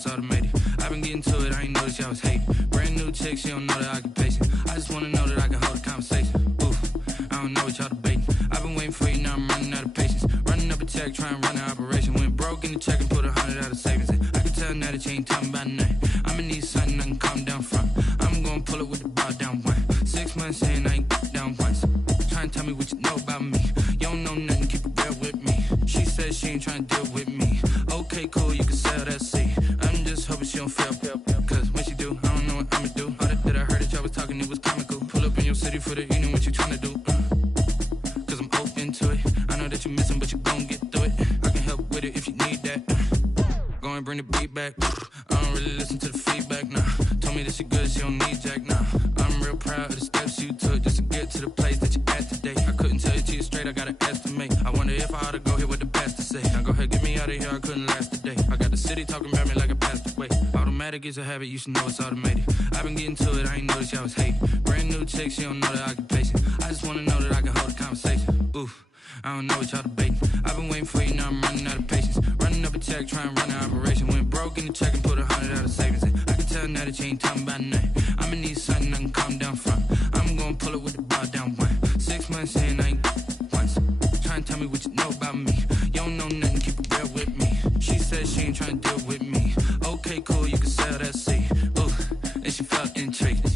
it's automated. I've been getting to it, I ain't noticed y'all was hating. Brand new chick, she don't know the occupation. I just wanna know that I can hold a conversation. Ooh, I don't know what y'all debating. I've been waiting for you, now I'm running out of patience. Running up a check, trying to run an operation. Went broke in the check and put 100 out of savings. I can tell now that you ain't talking about nothing. I'ma need something I can calm down from. I'm gonna pull it with the bar down one. 6 months saying I ain't down once. Trying to tell me what you know about me. You don't know nothing, keep it real with me. She said she ain't trying to deal with me. Okay, cool, you can sell that seat. I'm just hoping she don't fail. Cause when she do, I don't know what I'ma do. All that I heard that y'all was talking, it was comical. Pull up in your city for the evening, what you trying to do? Cause I'm open to it. I know that you missing, but you gon' get through it. I can help with it if you need that. Go and bring the beat back. I don't really listen to the feedback, nah. Told me that she good, she don't need jack, nah. I'm real proud of the steps you took just to get to the place that you at today. I couldn't tell you to you straight, I gotta estimate. I wonder if I ought to go here with the pastor say. Now go ahead, get me out of here, I couldn't last today. I got the city talking about me like a passed away. Automatic is a habit, you should know it's automated. I've been getting to it, I ain't noticed y'all was hating. Brand new chick, she don't know the occupation. I just wanna know that I can hold a conversation. Ooh, I don't know what y'all debating. I've been waiting for you, now I'm running out of patience. Running up a check, trying to run an operation. Went broke in the check and put 100 out of savings. I can tell now that you ain't talking about nothing. I'ma need something I can calm down from. I'm gonna pull it with the bar down one. 6 months saying I ain't once. Trying to tell me what you know about me. You don't know nothing, keep it real with me. She said she ain't trying to deal with me. Okay, cool, you can sell that seat. Ooh, and she felt intrigued.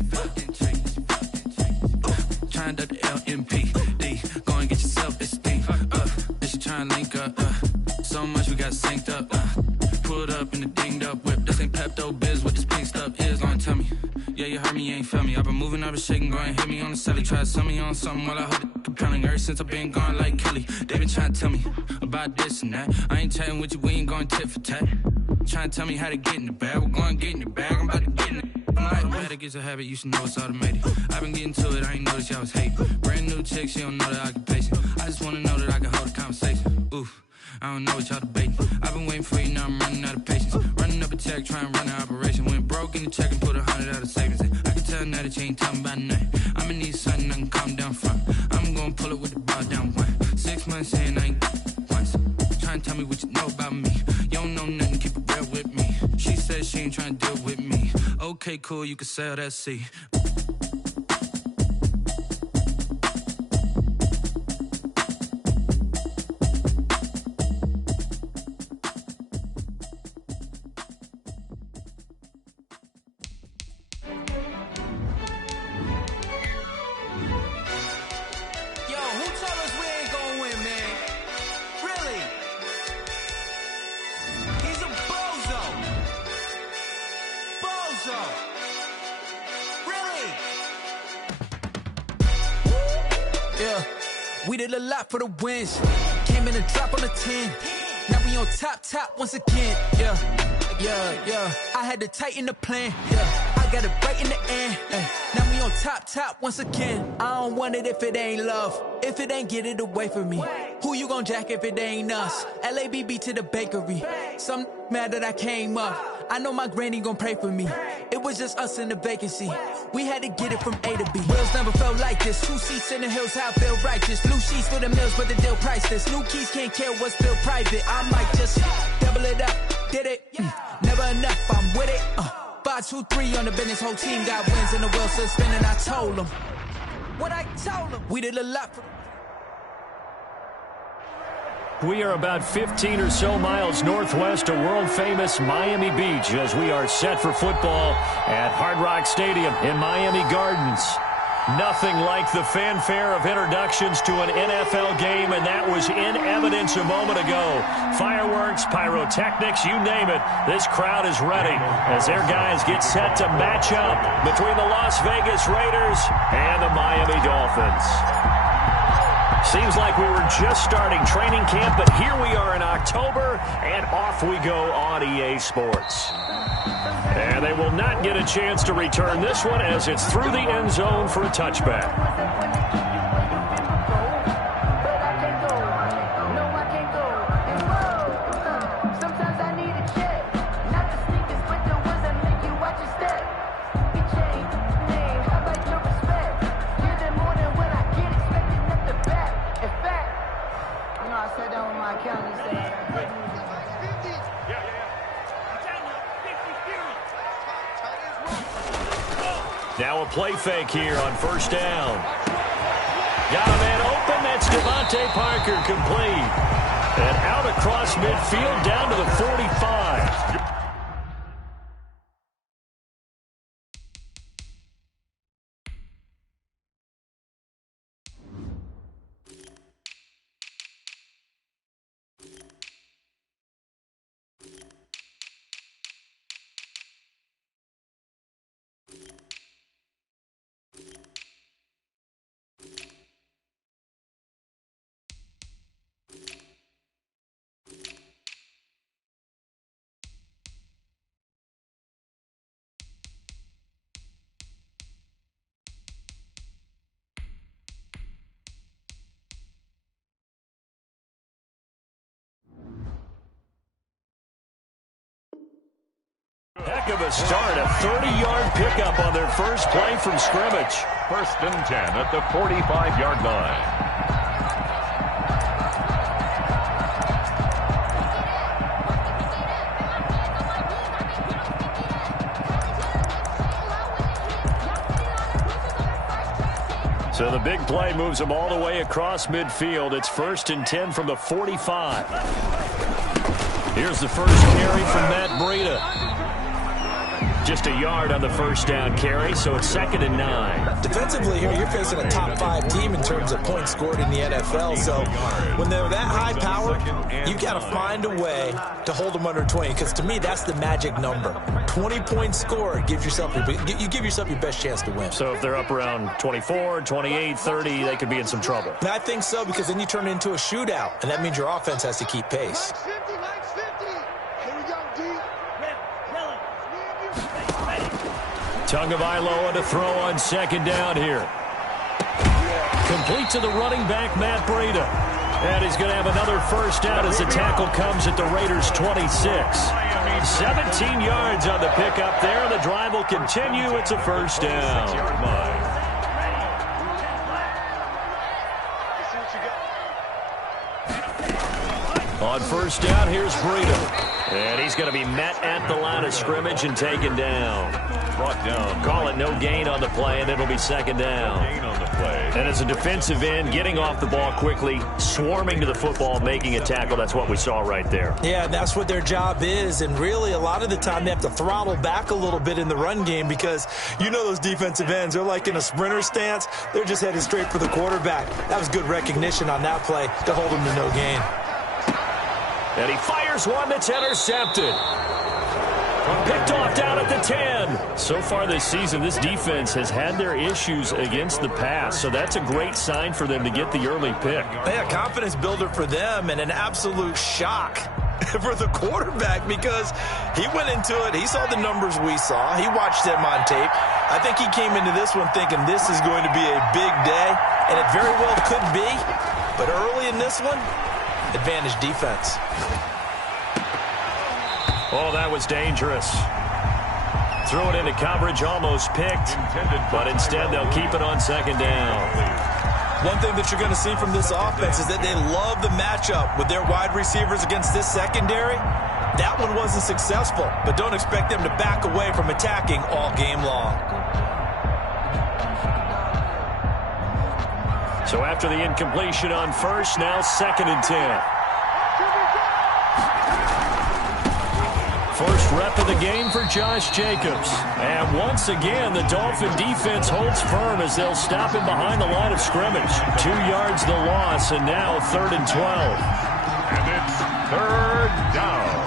Trying to the LMPD. Go and get your self-esteem. And she trying to link up. So much we got synced up. Pulled up in the dinged up whip. This ain't Pepto-Biz, what this pink stuff is. Long tell me. Yeah, you heard me, you ain't felt me. I've been moving, I've been shaking, go and hit me on the celly. Try to sell me on something while I hold it compelling. Ever since I've been gone like Kelly, they been trying to tell me about this and that. I ain't chatting with you, we ain't going tit for tat. Trying to tell me how to get in the bag. We're going to get in the bag, I'm about to get in it. Automatic is a habit, you should know it's automated. I've been getting to it, I ain't noticed y'all was hating. Brand new chick, she don't know the occupation. I just wanna know that I can hold a conversation. Ooh, I don't know what y'all debating. I've been waiting for you, now I'm running out of patience. Running up a check, trying to run an operation. Went broke in the check and put 100 out of savings. I can tell now that you ain't talking about nothing. I'ma need something I can calm down from. I'm gonna pull it with the bar down one. 6 months saying I ain't once. Trying to tell me what you know about me. You don't know nothing, keep it real with me. She said she ain't trying to deal with me. Okay, cool, you can sell that seat. We did a lot for the wins. Came in a drop on the 10. Now we on top once again. Yeah. I had to tighten the plan. Yeah, I got it right in the end. Now we on top once again. I don't want it if it ain't love. If it ain't, get it away from me. Who you gon' jack if it ain't us? LABB to the bakery. Some mad that I came up. I know my granny gon' pray for me. It was just us in the vacancy. We had to get it from A to B. Wheels never felt like this. 2 seats in the hills, how I feel righteous. Blue sheets for the mills, but the deal priceless. New keys can't kill what's still private. I might just double it up. Did it? Never enough, I'm with it. 5, 2, 3 on the business. Whole team got wins and the wheels still spinning. I told them what I told them. We did a lot for. We are about 15 or so miles northwest of world-famous Miami Beach as we are set for football at Hard Rock Stadium in Miami Gardens. Nothing like the fanfare of introductions to an NFL game, and that was in evidence a moment ago. Fireworks, pyrotechnics, you name it. This crowd is ready as their guys get set to match up between the Las Vegas Raiders and the Miami Dolphins. Seems like we were just starting training camp, but here we are in October, and off we go on EA Sports. And they will not get a chance to return this one as it's through the end zone for a touchback. Now a play fake here on first down. Got a man open. That's Devontae Parker, complete. And out across midfield down to the 45. Heck of a start, a 30-yard pickup on their first play from scrimmage. 1st and 10 at the 45-yard line. So the big play moves them all the way across midfield. It's 1st and 10 from the 45. Here's the first carry from Matt Breida. Just a yard on the first down carry, so it's 2nd and 9. Defensively here, you're facing a top 5 team in terms of points scored in the NFL. So when they're that high powered, you got to find a way to hold them under 20. Because to me, that's the magic number. 20 points scored gives yourself you give yourself your best chance to win. So if they're up around 24, 28, 30, they could be in some trouble. And I think so, because then you turn it into a shootout, and that means your offense has to keep pace. Tagovailoa to throw on 2nd down here. Complete to the running back, Matt Breida. And he's going to have another first down as the tackle comes at the Raiders' 26. 17 yards on the pickup there. The drive will continue. It's a first down. On first down, here's Breida. And he's going to be met at the line of scrimmage and taken down. Brought down. Call it no gain on the play, and it'll be 2nd down. Gain on the play. And as a defensive end, getting off the ball quickly, swarming to the football, making a tackle, that's what we saw right there. Yeah, and that's what their job is. And really, a lot of the time, they have to throttle back a little bit in the run game because you know those defensive ends, they're like in a sprinter stance. They're just headed straight for the quarterback. That was good recognition on that play to hold them to no gain. And he fires one that's intercepted. Picked off down at the 10. So far this season, this defense has had their issues against the pass, so that's a great sign for them to get the early pick. Yeah, confidence builder for them and an absolute shock for the quarterback because he went into it. He saw the numbers we saw. He watched them on tape. I think he came into this one thinking this is going to be a big day, and it very well could be. But early in this one, advantage defense. Oh, that was dangerous. Threw it into coverage, almost picked, but instead they'll keep it on 2nd down. One thing that you're going to see from this offense is that they love the matchup with their wide receivers against this secondary. That one wasn't successful, but don't expect them to back away from attacking all game long. So after the incompletion on first, now 2nd and 10. First rep of the game for Josh Jacobs. And once again, the Dolphin defense holds firm as they'll stop him behind the line of scrimmage. 2 yards the loss, and now 3rd and 12. And it's 3rd down.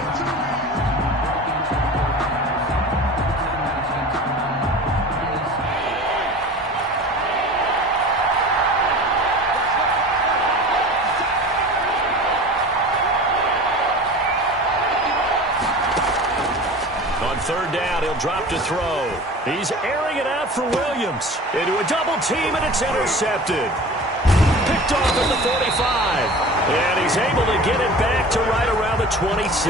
On 3rd down, he'll drop to throw. He's airing it out for Williams. Into a double team, and it's intercepted. Picked off at the 45. And he's He's able to get it back to right around the 27.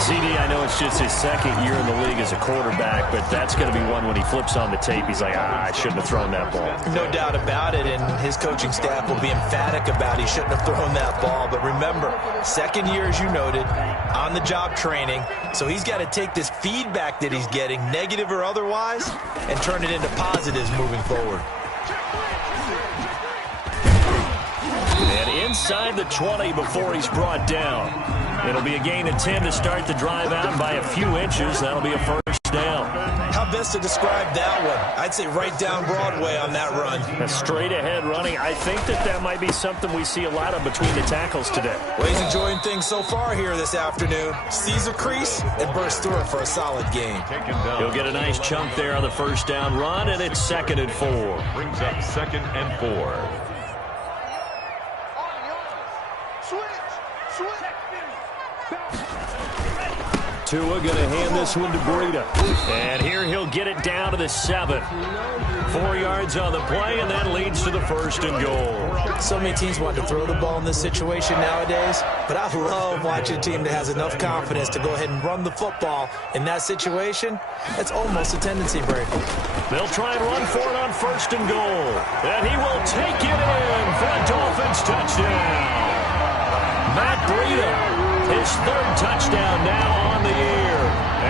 CD, I know it's just his second year in the league as a quarterback, but that's going to be one when he flips on the tape. He's like, I shouldn't have thrown that ball. No doubt about it, and his coaching staff will be emphatic about he shouldn't have thrown that ball. But remember, second year, as you noted, on-the-job training, so he's got to take this feedback that he's getting, negative or otherwise, and turn it into positives moving forward. And inside the 20 before he's brought down. It'll be a gain of 10 to start the drive out by a few inches. That'll be a first down. How best to describe that one? I'd say right down Broadway on that run. A straight ahead running. I think that might be something we see a lot of between the tackles today. Well, he's enjoying things so far here this afternoon. Sees a crease and bursts through it for a solid gain. He'll get a nice chunk there on the first down run, and it's 2nd and 4. Brings up 2nd and 4. Tua going to hand this one to Breida. And here he'll get it down to the 7. 4 yards on the play, and that leads to the 1st and goal. So many teams want to throw the ball in this situation nowadays, but I love watching a team that has enough confidence to go ahead and run the football. In that situation, that's almost a tendency breaker. They'll try and run for it on 1st and goal. And he will take it in for a Dolphins touchdown. Matt Breida. His 3rd touchdown now on the year.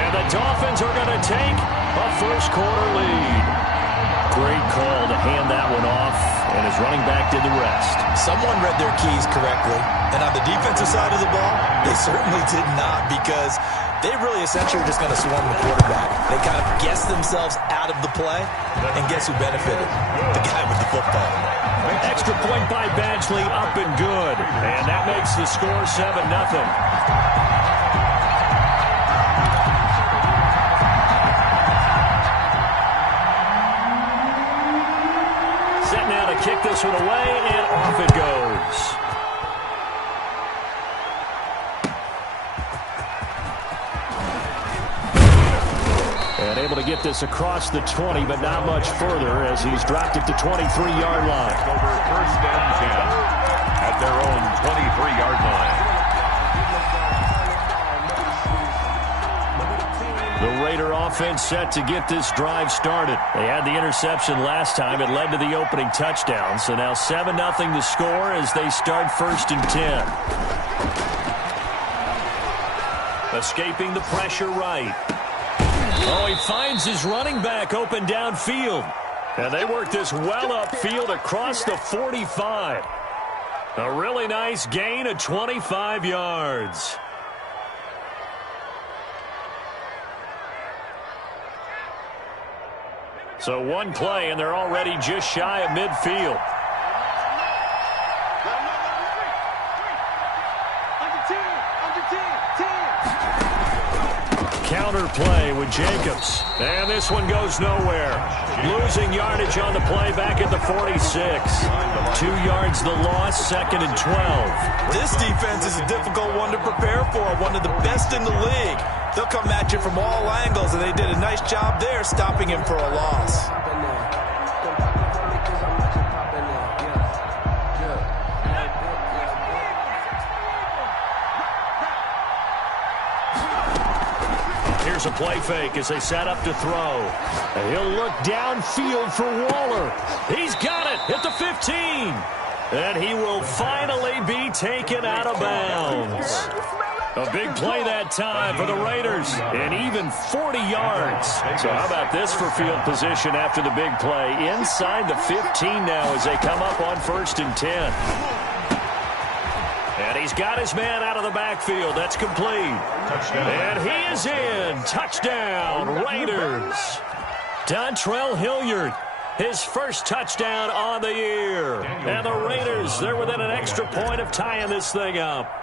And the Dolphins are going to take a first quarter lead. Great call to hand that one off, and his running back did the rest. Someone read their keys correctly. And on the defensive side of the ball, they certainly did not, because they really essentially were just going to swarm the quarterback. They kind of guessed themselves out of the play, and guess who benefited? The guy with the football. Extra point by Badgley, up and good. And that makes the score 7-0. Set now to kick this one away, and off it goes. And able to get this across the 20, but not much further as he's dropped it to 23-yard line. Over 1st and 10 at their own 23-yard line. The Raider offense set to get this drive started. They had the interception last time. It led to the opening touchdown. So now 7-0 to score as they start 1st and 10. Escaping the pressure right. Oh, he finds his running back open downfield. And they work this well upfield across the 45. A really nice gain of 25 yards. So one play, and they're already just shy of midfield. Counter play with Jacobs. And this one goes nowhere. Losing yardage on the play back at the 46. 2 yards the loss, 2nd and 12. This defense is a difficult one to prepare for, one of the best in the league. They'll come at you from all angles, and they did a nice job there stopping him for a loss. Here's a play fake as they set up to throw. And he'll look downfield for Waller. He's got it at the 15. And he will finally be taken out of bounds. A big play that time for the Raiders, and even 40 yards. So how about this for field position after the big play? Inside the 15 now as they come up on 1st and 10. And he's got his man out of the backfield. That's complete. Touchdown. And he is in. Touchdown, Raiders. Dontrell Hilliard, his first touchdown on the year. And the Raiders, they're within an extra point of tying this thing up.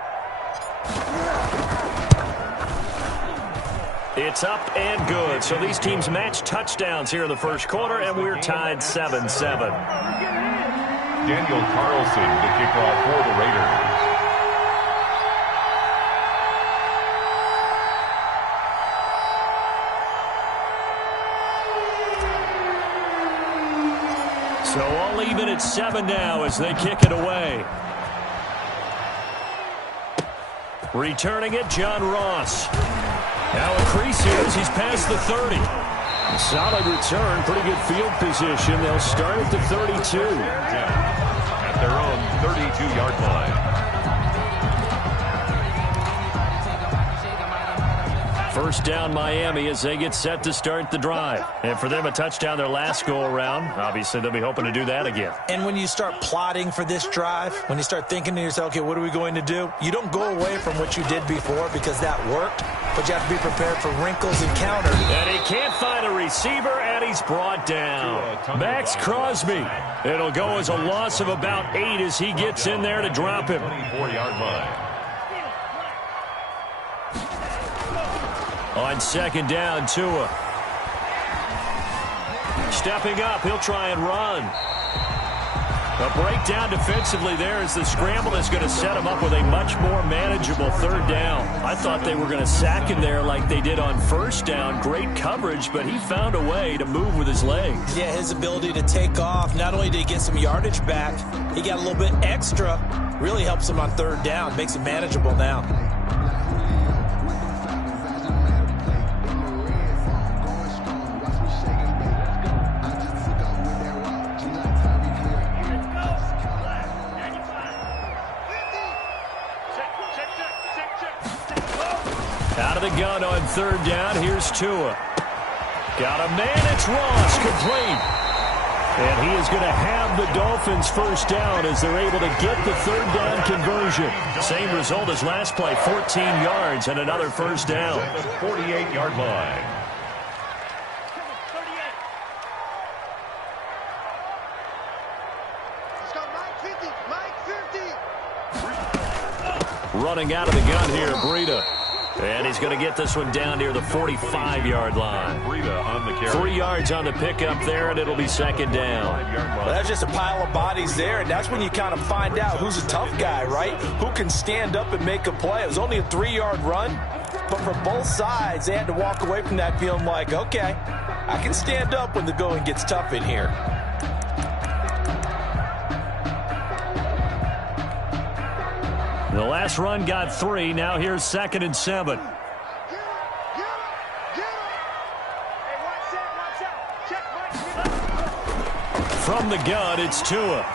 It's up and good. So these teams match touchdowns here in the first quarter, and we're tied 7-7. Daniel Carlson to kick off for the Raiders. So all even at 7 now as they kick it away. Returning it, John Ross. Now a crease here as he's past the 30. Solid return, pretty good field position. They'll start at the 32. At their own 32-yard line. First down Miami as they get set to start the drive. And for them, a touchdown their last go-around. Obviously, they'll be hoping to do that again. And when you start plotting for this drive, when you start thinking to yourself, okay, what are we going to do? You don't go away from what you did before because that worked, but you have to be prepared for wrinkles and counters. And he can't find a receiver, and he's brought down. Max Crosby. It'll go as a loss of about 8 as he gets in there to drop him. 24-yard line. On second down, Tua. Stepping up, he'll try and run. A breakdown defensively there as the scramble is going to set him up with a much more manageable third down. I thought they were going to sack him there like they did on first down. Great coverage, but he found a way to move with his legs. Yeah, his ability to take off, not only did he get some yardage back, he got a little bit extra. Really helps him on third down, makes it manageable now. Out of the gun on third down. Here's Tua. Got a man. It's Ross. Complete. And he is going to have the Dolphins first down as they're able to get the third down conversion. Same result as last play. 14 yards and another first down. 48-yard line. Running out of the gun here, Breida. And he's going to get this one down near the 45-yard line. Breida on the carry. 3 yards on the pickup there, and it'll be second down. Well, that's just a pile of bodies there, and that's when you kind of find out who's a tough guy, right? Who can stand up and make a play. It was only a 3-yard run, but for both sides, they had to walk away from that feeling like, okay, I can stand up when the going gets tough in here. The last run got 3. Now here's 2nd and 7. From the gun, it's Tua.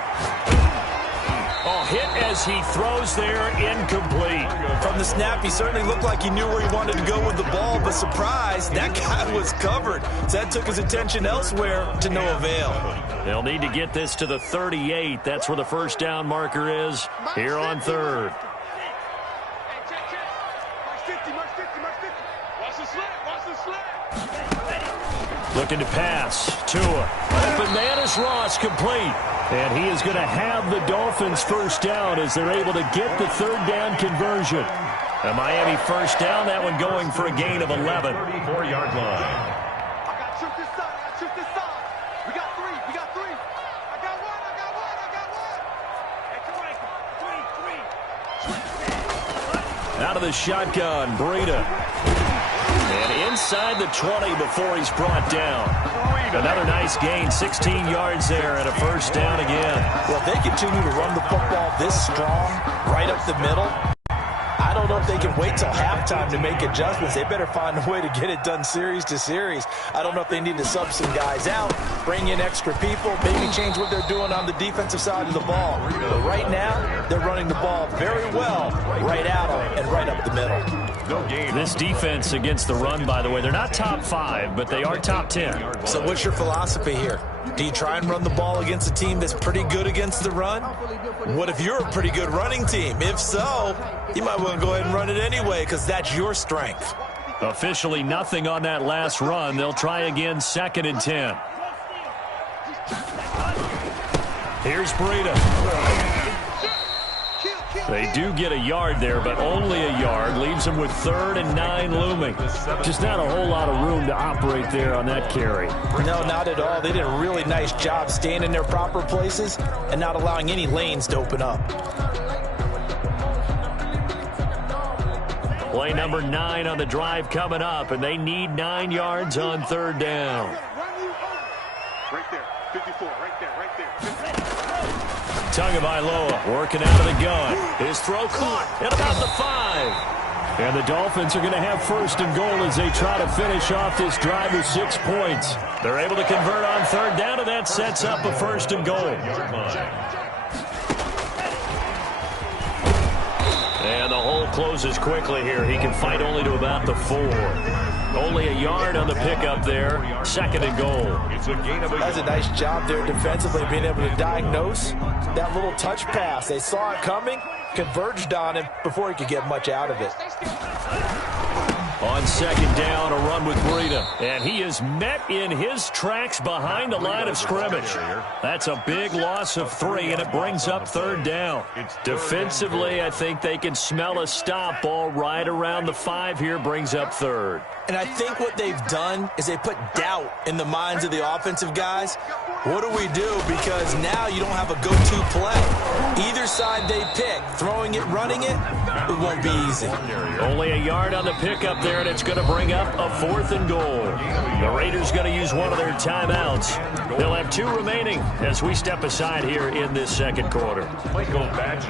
Oh, hit as he throws there, incomplete. From the snap, he certainly looked like he knew where he wanted to go with the ball, but surprise, that guy was covered. So that took his attention elsewhere to no avail. They'll need to get this to the 38. That's where the first down marker is here on third. Looking to pass. Tua. Open man is Ross, complete. And he is going to have the Dolphins first down as they're able to get the third down conversion. A Miami first down, that one going for a gain of 11. 34-yard line. Out of the shotgun, Breida. And inside the 20 before he's brought down. Another nice gain, 16 yards there and a first down again. Well, if they continue to run the football this strong, right up the middle, I don't know if they can wait till halftime to make adjustments. They better find a way to get it done series to series. I don't know if they need to sub some guys out, bring in extra people, maybe change what they're doing on the defensive side of the ball. But right now, they're running the ball very well right out and right up the middle. This defense against the run, by the way, they're not top 5, but they are top 10. So what's your philosophy here? Do you try and run the ball against a team that's pretty good against the run? What if you're a pretty good running team? If so, you might want to go ahead and run it anyway because that's your strength. Officially nothing on that last run. They'll try again, 2nd and 10. Here's Breida. They do get a yard there, but only a yard. Leaves them with 3rd and 9 looming. Just not a whole lot of room to operate there on that carry. No, not at all. They did a really nice job staying in their proper places and not allowing any lanes to open up. Play number 9 on the drive coming up, and they need 9 yards on 3rd down. Right there, 54, right there, right there. Tagovailoa working out of the gun. His throw caught at about the 5. And the Dolphins are going to have first and goal as they try to finish off this drive with 6 points. They're able to convert on third down, and that sets up a first and goal. And the hole closes quickly here. He can fight only to about the 4. Only a yard on the pickup there. Second and goal. That's a nice job there defensively, being able to diagnose that little touch pass. They saw it coming, converged on him before he could get much out of it. On second down, a run with Breida. And he is met in his tracks behind the line of scrimmage. That's a big loss of 3, and it brings up third down. Defensively, I think they can smell a stop ball right around the 5 here, brings up third. And I think what they've done is they put doubt in the minds of the offensive guys. What do we do? Because now you don't have a go-to play. Either side they pick, throwing it, running it, it won't be easy. Only a yard on the pickup there, and it's going to bring up a fourth and goal. The Raiders going to use one of their timeouts. They'll have 2 remaining as we step aside here in this second quarter.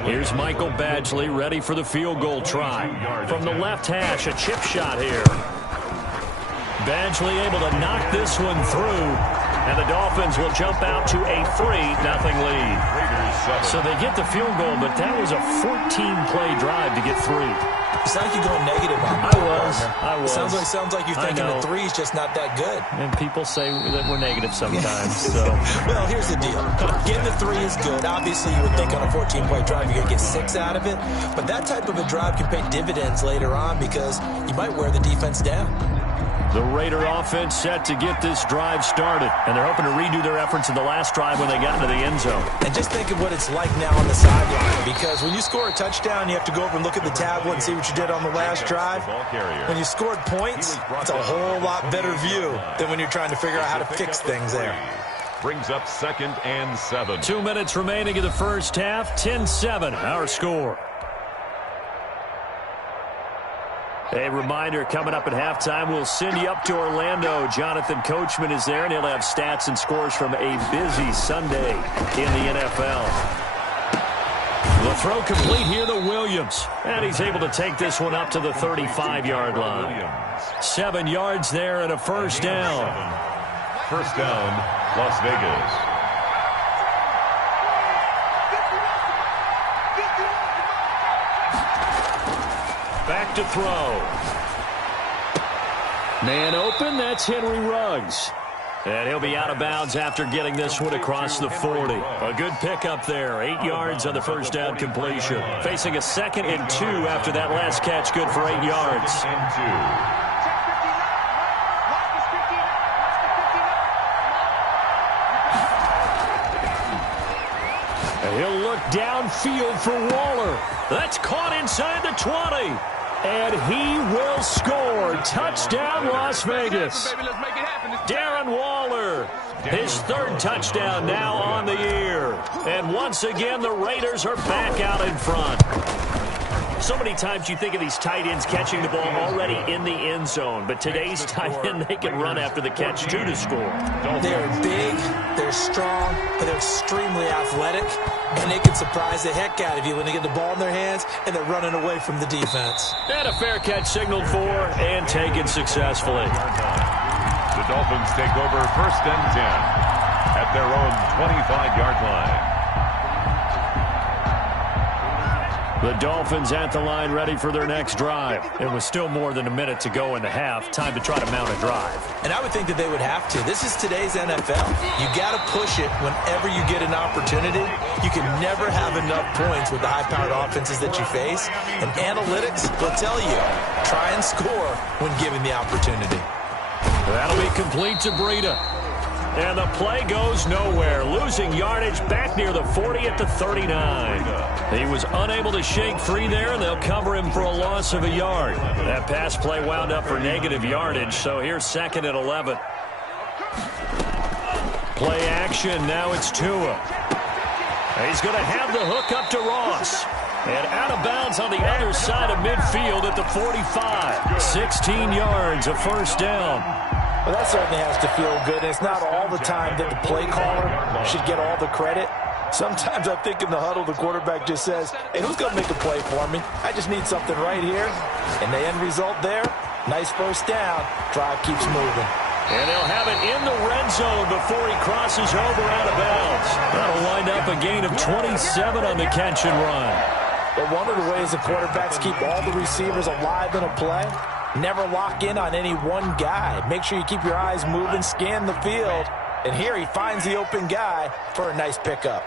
Here's Michael Badgley ready for the field goal try. From the left hash, a chip shot here. Badgley able to knock this one through, and the Dolphins will jump out to a 3-0 lead. So they get the field goal, but that was a 14-play drive to get 3. It's like you're going negative on me. I was. Sounds like you're thinking the 3 is just not that good. And people say that we're negative sometimes. So. Well, here's the deal. Getting the 3 is good. Obviously, you would think on a 14-play drive you're going to get 6 out of it. But that type of a drive can pay dividends later on because you might wear the defense down. The Raider offense set to get this drive started, and they're hoping to redo their efforts in the last drive when they got into the end zone. And just think of what it's like now on the sideline, because when you score a touchdown, you have to go over and look at the tablet and see what you did on the last drive. When you scored points, it's a whole lot better view than when you're trying to figure out how to fix things there. Brings up 2nd and 7. 2 minutes remaining in the first half, 10-7, our score. A reminder, coming up at halftime, we'll send you up to Orlando. Jonathan Coachman is there, and he'll have stats and scores from a busy Sunday in the NFL. The throw complete here to Williams, and he's able to take this one up to the 35-yard line. 7 yards there and a first down. First down, Las Vegas. Back to throw. Man open, that's Henry Ruggs. And he'll be out of bounds after getting this one across the 40. A good pickup there, 8 yards on the first down completion. Facing a 2nd and 2 after that last catch, good for 8 yards. And he'll look downfield for Waller. That's caught inside the 20. And he will score. Touchdown, Las Vegas. Darren Waller, his 3rd touchdown now on the year. And once again, the Raiders are back out in front. So many times you think of these tight ends catching the ball already in the end zone. But today's tight end, they can run after the catch, too, to score. They're big, they're strong, but they're extremely athletic. And they can surprise the heck out of you when they get the ball in their hands and they're running away from the defense. And a fair catch signaled for and taken successfully. The Dolphins take over 1st and 10 at their own 25-yard line. The Dolphins at the line ready for their next drive. It was still more than a minute to go in the half. Time to try to mount a drive. And I would think that they would have to. This is today's NFL. You got to push it whenever you get an opportunity. You can never have enough points with the high-powered offenses that you face. And analytics will tell you, try and score when given the opportunity. That'll be complete to Breida. And the play goes nowhere. Losing yardage back near the 40 at the 39. He was unable to shake free there, and they'll cover him for a loss of a yard. That pass play wound up for negative yardage, so here's 2nd and 11. Play action, now it's Tua. He's going to have the hook up to Ross. And out of bounds on the other side of midfield at the 45. 16 yards, a first down. Well, that certainly has to feel good. And it's not all the time that the play caller should get all the credit. Sometimes I think in the huddle, the quarterback just says, hey, who's going to make a play for me? I just need something right here. And the end result there, nice first down. Drive keeps moving. And they'll have it in the red zone before he crosses over out of bounds. That'll wind up a gain of 27 on the catch and run. But one of the ways the quarterbacks keep all the receivers alive in a play, never lock in on any one guy. Make sure you keep your eyes moving, scan the field. And here he finds the open guy for a nice pickup.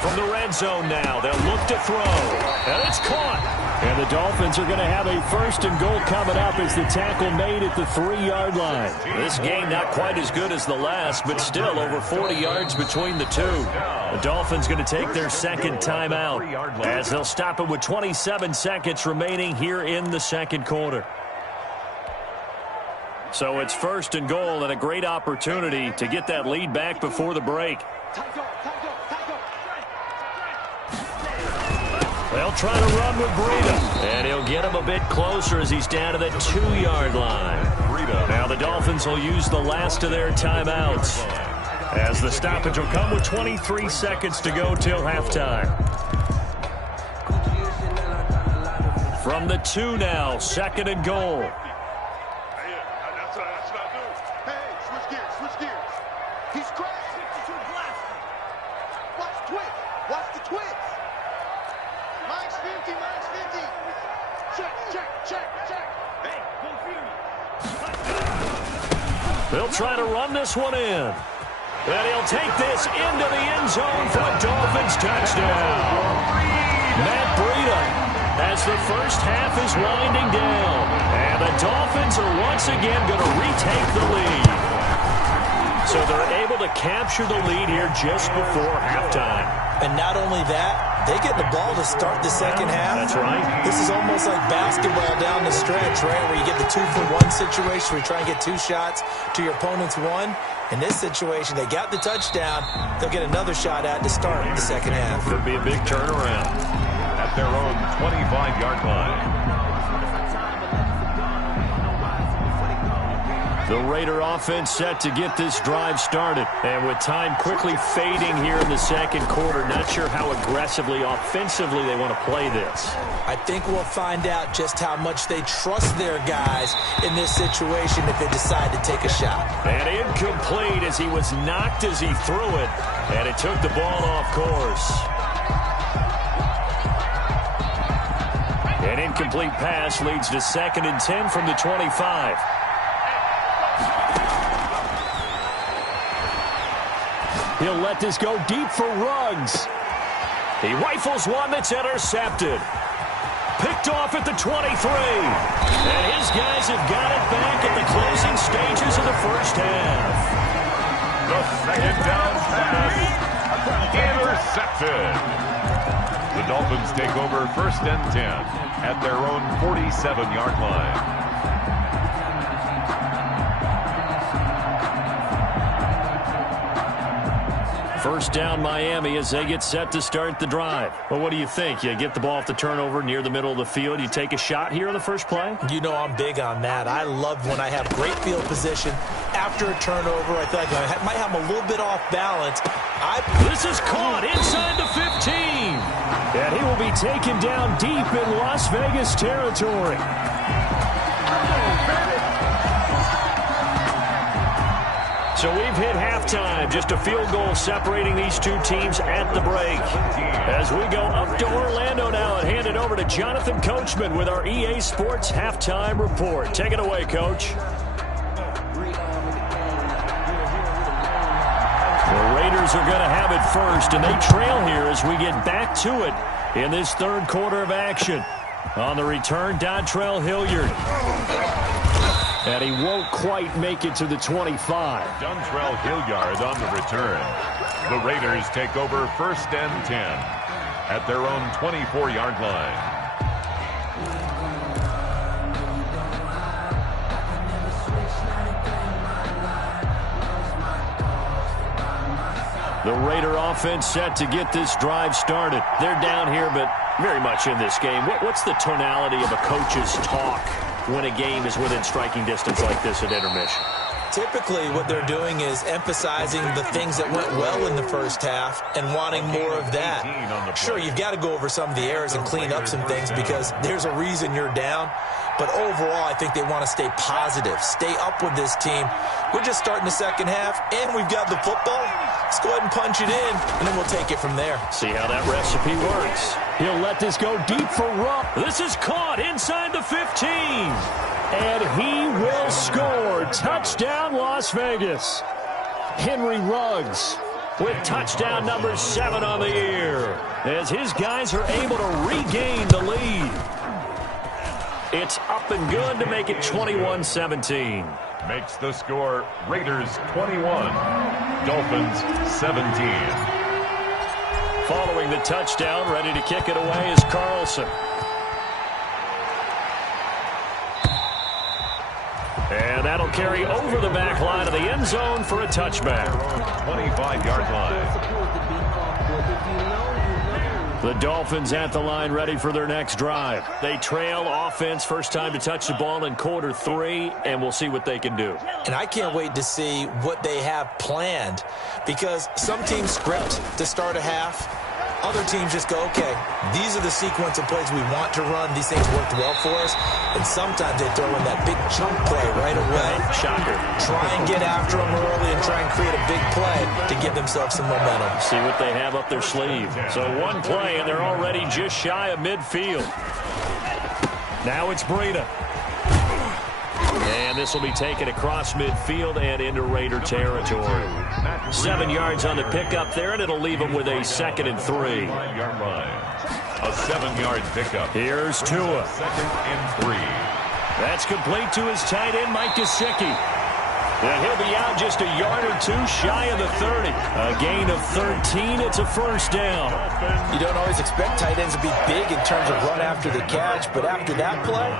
From the red zone now, they'll look to throw. And it's caught. And the Dolphins are going to have a 1st and goal coming up as the tackle made at the 3-yard line. This game not quite as good as the last, but still over 40 yards between the two. The Dolphins going to take their second timeout as they'll stop it with 27 seconds remaining here in the second quarter. So it's 1st and goal and a great opportunity to get that lead back before the break. They'll try to run with Breida, and he'll get him a bit closer as he's down to the 2-yard line. Now the Dolphins will use the last of their timeouts as the stoppage will come with 23 seconds to go till halftime. From the 2 now, 2nd and goal. They'll try to run this one in. And he'll take this into the end zone for a Dolphins touchdown. Matt Breida as the first half is winding down. And the Dolphins are once again going to retake the lead. So they're able to capture the lead here just before halftime. And not only that, they get the ball to start the second half. That's right. This is almost like basketball down the stretch, right, where you get the 2-for-1 situation where you try and get 2 shots to your opponent's 1. In this situation, they got the touchdown. They'll get another shot at to start the second half. Could be a big turnaround. At their own 25-yard line. The Raider offense set to get this drive started. And with time quickly fading here in the second quarter, not sure how aggressively, offensively they want to play this. I think we'll find out just how much they trust their guys in this situation if they decide to take a shot. And incomplete as he was knocked as he threw it. And it took the ball off course. An incomplete pass leads to 2nd and 10 from the 25. He'll let this go deep for Ruggs. He rifles one that's intercepted. Picked off at the 23. And his guys have got it back at the closing stages of the first half. The second down pass. Intercepted. The Dolphins take over 1st and 10 at their own 47-yard line. First down Miami as they get set to start the drive. Well, what do you think? You get the ball off the turnover near the middle of the field. You take a shot here on the first play? You know I'm big on that. I love when I have great field position after a turnover. I feel like I might have a little bit off balance. This is caught inside the 15. And he will be taken down deep in Las Vegas territory. So we've hit halftime. Just a field goal separating these two teams at the break. As we go up to Orlando now and hand it over to Jonathan Coachman with our EA Sports Halftime Report. Take it away, Coach. The Raiders are going to have it first, and they trail here as we get back to it in this third quarter of action. On the return, Dontrell Hilliard. And he won't quite make it to the 25. Dontrell Hilliard on the return. The Raiders take over 1st and 10 at their own 24-yard line. The Raider offense set to get this drive started. They're down here, but very much in this game. What's the tonality of a coach's talk when a game is within striking distance like this at intermission? typically what they're doing is emphasizing the things that went well in the first half and wanting more of that. Sure, you've got to go over some of the errors and clean up some things because there's a reason you're down. But overall, I think they want to stay positive, stay up with this team. We're just starting the second half, and we've got the football. Let's go ahead and punch it in, and then we'll take it from there. See how that recipe works. He'll let this go deep for Rupp. This is caught inside the 15. And he will score. Touchdown, Las Vegas. Henry Ruggs with touchdown number 7 on the year as his guys are able to regain the lead. It's up and good to make it 21-17. Makes the score Raiders 21, Dolphins 17. Following the touchdown, ready to kick it away is Carlson. And that'll carry over the back line of the end zone for a touchback. 25-yard line. The Dolphins at the line ready for their next drive. They trail offense, first time to touch the ball in quarter 3, and we'll see what they can do. And I can't wait to see what they have planned because some teams script to start a half. Other teams just go, okay, these are the sequence of plays we want to run. These things worked well for us. And sometimes they throw in that big chunk play right away. Shocker. Try and get after them early and try and create a big play to give themselves some momentum. See what they have up their sleeve. So one play, and they're already just shy of midfield. Now it's Breida. And this will be taken across midfield and into Raider territory. 7 yards on the pickup there, and it'll leave them with a 2nd and 3. A 7-yard pickup. Here's Tua. 2nd and 3. That's complete to his tight end, Mike Gesicki. And he'll be out just a yard or 2 shy of the 30. A gain of 13. It's a first down. You don't always expect tight ends to be big in terms of run after the catch, but after that play,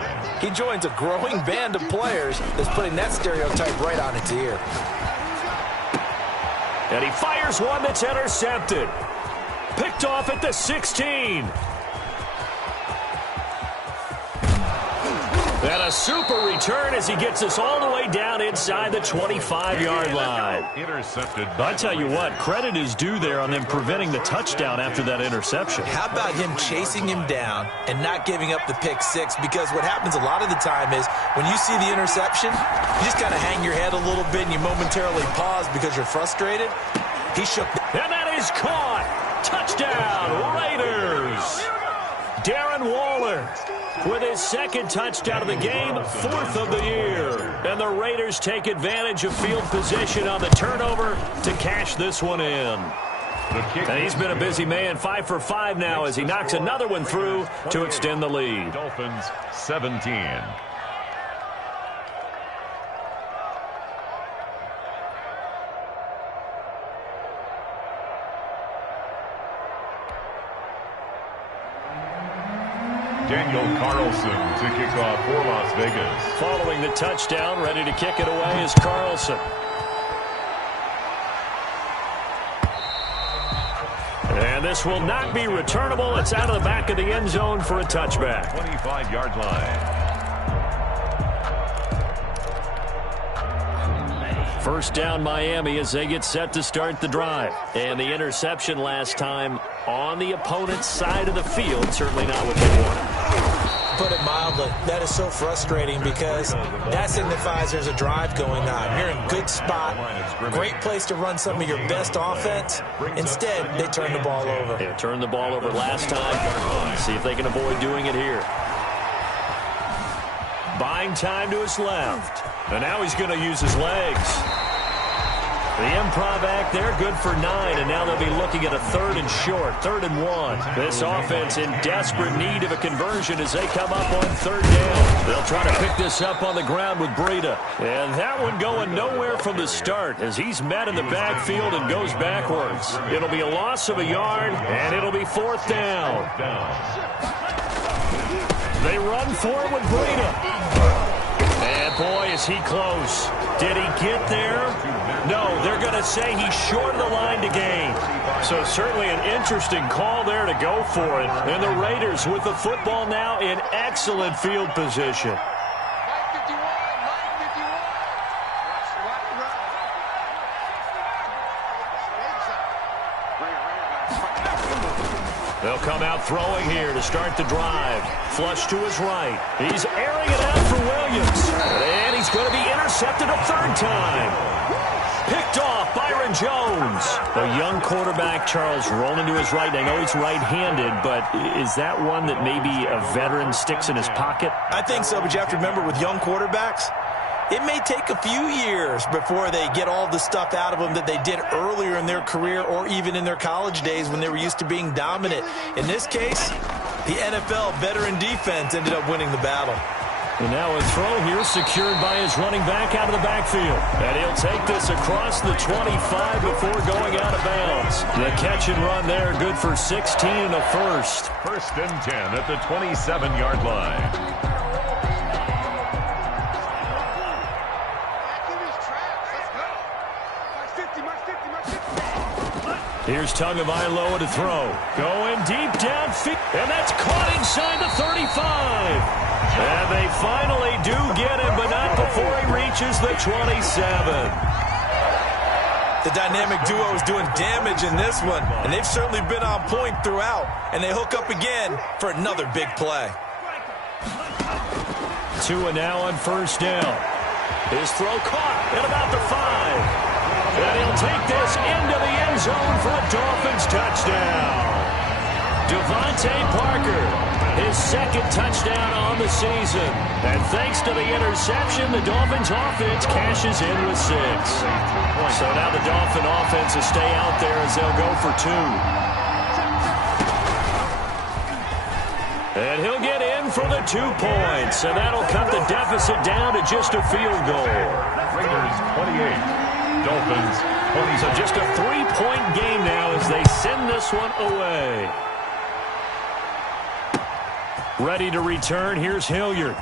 he joins a growing band of players that's putting that stereotype right on its ear. And he fires one that's intercepted. Picked off at the 16. And a super return as he gets us all the way down inside the 25-yard line. Intercepted. I tell you what, credit is due there on them preventing the touchdown after that interception. How about him chasing him down and not giving up the pick 6? Because what happens a lot of the time is when you see the interception, you just kind of hang your head a little bit and you momentarily pause because you're frustrated. He shook. And that is caught. Touchdown, Raiders. Darren Waller with his 2nd touchdown of the game, 4th of the year. And the Raiders take advantage of field position on the turnover to cash this one in. And he's been a busy man, 5 for 5 now as he knocks another one through to extend the lead. Dolphins 17. Daniel Carlson to kick off for Las Vegas. Following the touchdown, ready to kick it away is Carlson. And this will not be returnable. It's out of the back of the end zone for a touchback. 25-yard line. First down Miami as they get set to start the drive. And the interception last time on the opponent's side of the field. Certainly not what they wanted. Put it mildly, that is so frustrating because that signifies there's a drive going on. You're in good spot, great place to run some of your best offense. Instead, they turn the ball over. They turned the ball over last time. See if they can avoid doing it here. Buying time to his left. And now he's going to use his legs. The improv act there, good for 9, and now they'll be looking at a 3rd and short, 3rd and 1. This offense in desperate need of a conversion as they come up on 3rd down. They'll try to pick this up on the ground with Breida. And that one going nowhere from the start as he's met in the backfield and goes backwards. It'll be a loss of a yard, and it'll be 4th down. They run for it with Breida. And boy, is he close. Did he get there? No, they're going to say he's short of the line to gain. So certainly an interesting call there to go for it. And the Raiders with the football now in excellent field position. They'll come out throwing here to start the drive. Flush to his right. He's airing it out for Williams. And he's going to be intercepted a third time. Picked off Byron Jones. A young quarterback, Charles, rolling to his right. I know he's right-handed, but is that one that maybe a veteran sticks in his pocket? I think so, but you have to remember with young quarterbacks, it may take a few years before they get all the stuff out of them that they did earlier in their career or even in their college days when they were used to being dominant. In this case, the NFL veteran defense ended up winning the battle. And now a throw here secured by his running back out of the backfield. And he'll take this across the 25 before going out of bounds. The catch and run there, good for 16 and a first. First and 10 at the 27-yard line. Here's Tagovailoa to throw. Going deep downfield. And that's caught inside the 35. And they finally do get him, but not before he reaches the 27. The dynamic duo is doing damage in this one, and they've certainly been on point throughout. And they hook up again for another big play. Tua now on first down. His throw caught at about the 5. And he'll take this into the end zone for a Dolphins touchdown. Devontae Parker, his second touchdown on the season. And thanks to the interception, the Dolphins offense cashes in with 6. So now the Dolphin offense will stay out there as they'll go for 2. And he'll get in for the 2 points. And that'll cut the deficit down to just a field goal. Raiders 28. Dolphins 20. So just a 3-point game now as they send this one away. Ready to return. Here's Hilliard.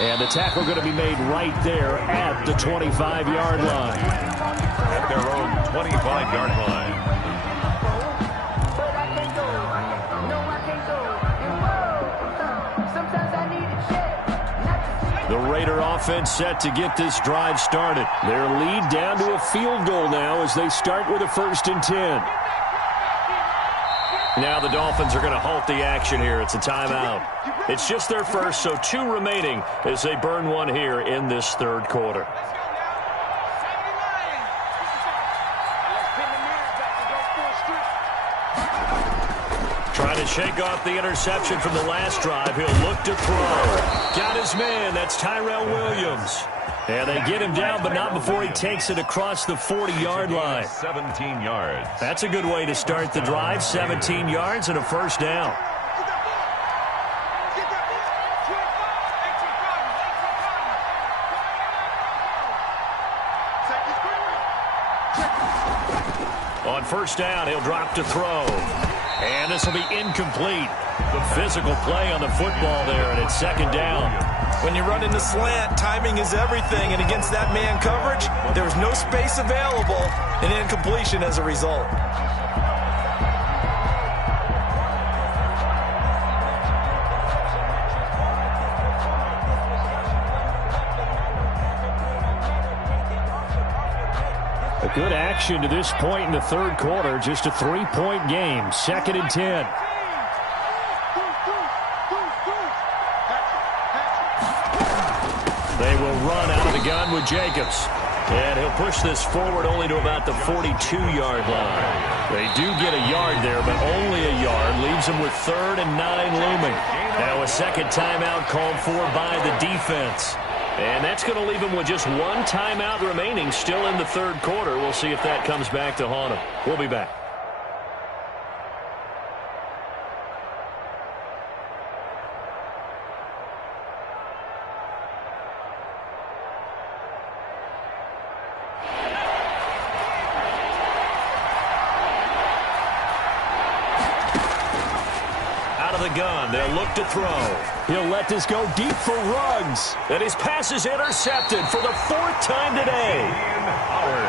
And the tackle going to be made right there at the 25-yard line. At their own 25-yard line. The Raider offense set to get this drive started. Their lead down to a field goal now as they start with a 1st and 10. Now the Dolphins are going to halt the action here. It's a timeout. It's just their first, so 2 remaining as they burn one here in this third quarter. Trying to shake off the interception from the last drive. He'll look to throw. Got his man. That's Tyrell Williams. And they get him down, but not before he takes it across the 40-yard line. 17 yards. That's a good way to start the drive. 17 yards and a first down. On first down, he'll drop to throw. And this will be incomplete. The physical play on the football there, and it's second down. When you run in the slant, timing is everything, and against that man coverage, there's no space available, and incompletion as a result. A good action to this point in the third quarter. Just a 3-point game. 2nd and 10. They will run out of the gun with Jacobs. And he'll push this forward only to about the 42-yard line. They do get a yard there, but only a yard. Leaves them with 3rd and 9 looming. Now a second timeout called for by the defense. And that's going to leave him with just 1 timeout remaining still in the third quarter. We'll see if that comes back to haunt him. We'll be back. Out of the gun, they'll look to throw. He'll let this go deep for Ruggs. And his pass is intercepted for the 4th time today.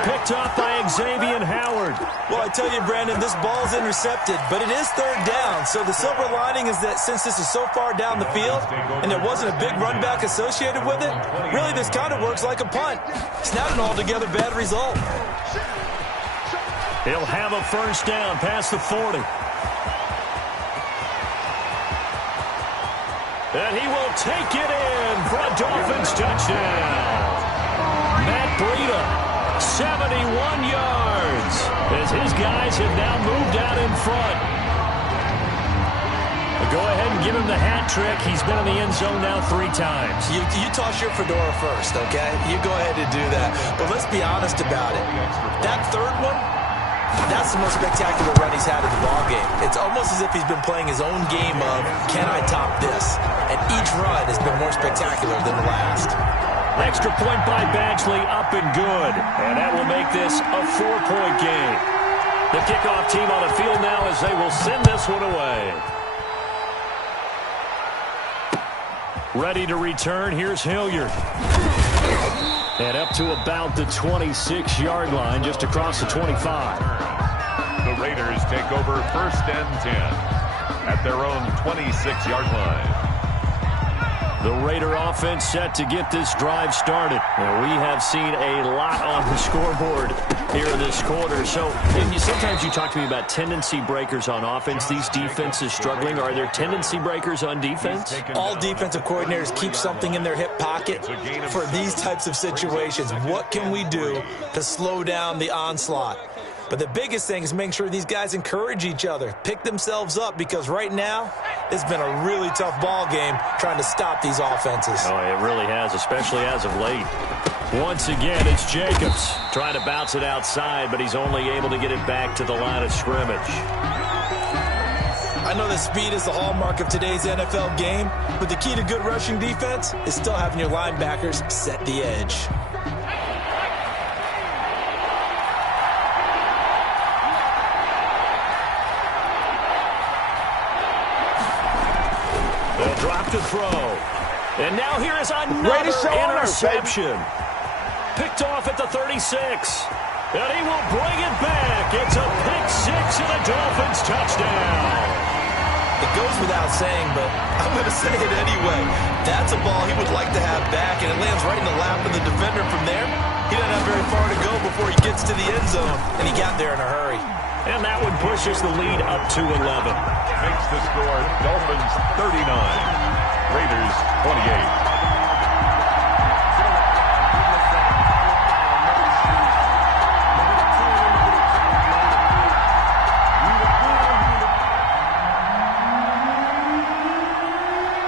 Picked off by Xavier Howard. Well, I tell you, Brandon, this ball's intercepted, but it is 3rd down. So the silver lining is that since this is so far down the field and there wasn't a big run back associated with it, really this kind of works like a punt. It's not an altogether bad result. He'll have a first down past the 40. And he will take it in for a Dolphins touchdown. Matt Breida, 71 yards, as his guys have now moved out in front. Go ahead and give him the hat trick. He's been in the end zone now 3 times. You toss your fedora first, okay? You go ahead and do that. But let's be honest about it. That third one, that's the most spectacular run he's had in the ballgame. It's almost as if he's been playing his own game of, can I top this? And each run has been more spectacular than the last. Extra point by Badgley, up and good. And that will make this a 4-point game. The kickoff team on the field now as they will send this one away. Ready to return, here's Hilliard. And up to about the 26-yard line, just across the 25. The Raiders take over 1st and 10 at their own 26-yard line. The Raider offense set to get this drive started. And we have seen a lot on the scoreboard here in this quarter. So sometimes you talk to me about tendency breakers on offense. These defenses struggling. Are there tendency breakers on defense? All defensive coordinators keep something in their hip pocket for these types of situations. What can we do to slow down the onslaught? But the biggest thing is making sure these guys encourage each other, pick themselves up, because right now it's been a really tough ball game trying to stop these offenses. Oh, it really has, especially as of late. Once again, it's Jacobs trying to bounce it outside, but he's only able to get it back to the line of scrimmage. I know that speed is the hallmark of today's NFL game, but the key to good rushing defense is still having your linebackers set the edge. Drop to throw. And now here is another interception. Picked off at the 36. And he will bring it back. It's a pick 6 and a Dolphins touchdown. It goes without saying, but I'm going to say it anyway. That's a ball he would like to have back, and it lands right in the lap of the defender from there. He doesn't have very far to go before he gets to the end zone, and he got there in a hurry. And that one pushes the lead up to 11. Makes the score Dolphins 39, Raiders 28.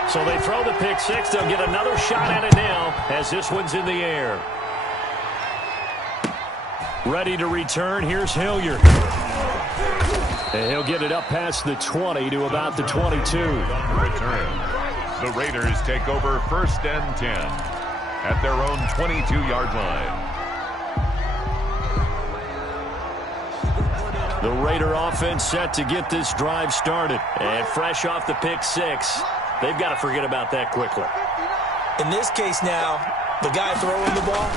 So they throw the pick 6. They'll get another shot at it now as this one's in the air. Ready to return. Here's Hilliard. And he'll get it up past the 20 to about the 22. Return. The Raiders take over 1st and 10 at their own 22-yard line. The Raider offense set to get this drive started. And fresh off the pick 6, they've got to forget about that quickly. In this case now, the guy throwing the ball,